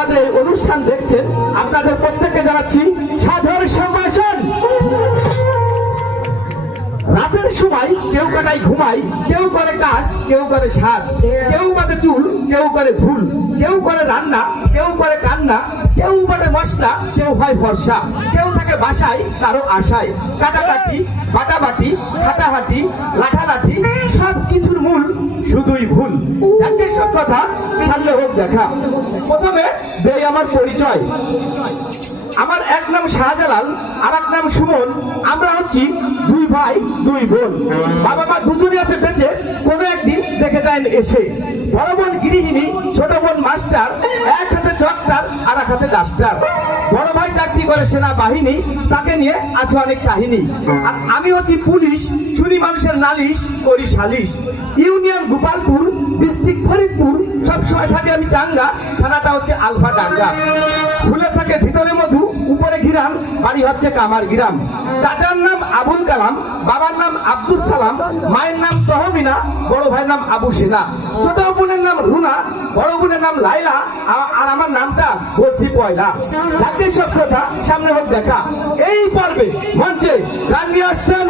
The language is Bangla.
আমাদের এই অনুষ্ঠান দেখছেন, আপনাদের প্রত্যেককে জানাচ্ছি সাদর সম্ভাষণ। রাতের সময় কেউ কাটায় ঘুমায়, কেউ করে কাজ, কেউ করে সাজ, কেউ বাঁধে চুল, কেউ করে ভুল, কেউ করে রান্না, কেউ করে কান্না, কেউ বাটে মশলা, কেউ হয় ফর্সা, কেউ থাকে বাসায় কারো আশায়। কাটাকাটি, বাটাবাটি, হাঁটাহাঁটি, লাঠালাঠি, সব কিছুর মূল শুধুই ভুল। একই সব কথা সামনে হোক দেখা। প্রথমে দেই আমার পরিচয়। আমার এক নাম শাহজালাল, আর এক নাম সুমন। আমরা হচ্ছি দুই ভাই দুই বোন। বাবা মা দুজনই আছে বেঁচে, কোনো একদিন দেখে যায় এসে। বড় বোন গৃহিণী, ছোট বোন মাস্টার, এক হাতে ডক্টর আর এক হাতে ডাস্টার। বড় ভাই চাকরি করে সেনাবাহিনী, তাকে নিয়ে আছে অনেক কাহিনী। আর আমি হচ্ছি পুলিশ, শুনি মানুষের নালিশ, করি সালিশ। ইউনিয়ন গোপালপুর, ডিস্ট্রিক্ট ফরিদপুর, সবসময় থাকি আমি চাঙ্গা, থানাটা হচ্ছে আলফা ডাঙ্গা। ফুলে থাকে ভিতরে মধু, উপরে ঘিরাম, বাড়ি হচ্ছে কামার গ্রাম। চাচার নাম আবুল কালাম, বাবার নাম আব্দুল সালাম, মায়ের নাম তহমিনা, বড় ভাইয়ের নাম আবু সেনা। ছোট বোনের নাম রুনা, বড় বোনের নাম লাইলা, আর আমার নামটা বলছি পয়লা। যাকে সব কথা সামনে হোক দেখা। এই পর্বে মঞ্চে গান নিয়ে আসছেন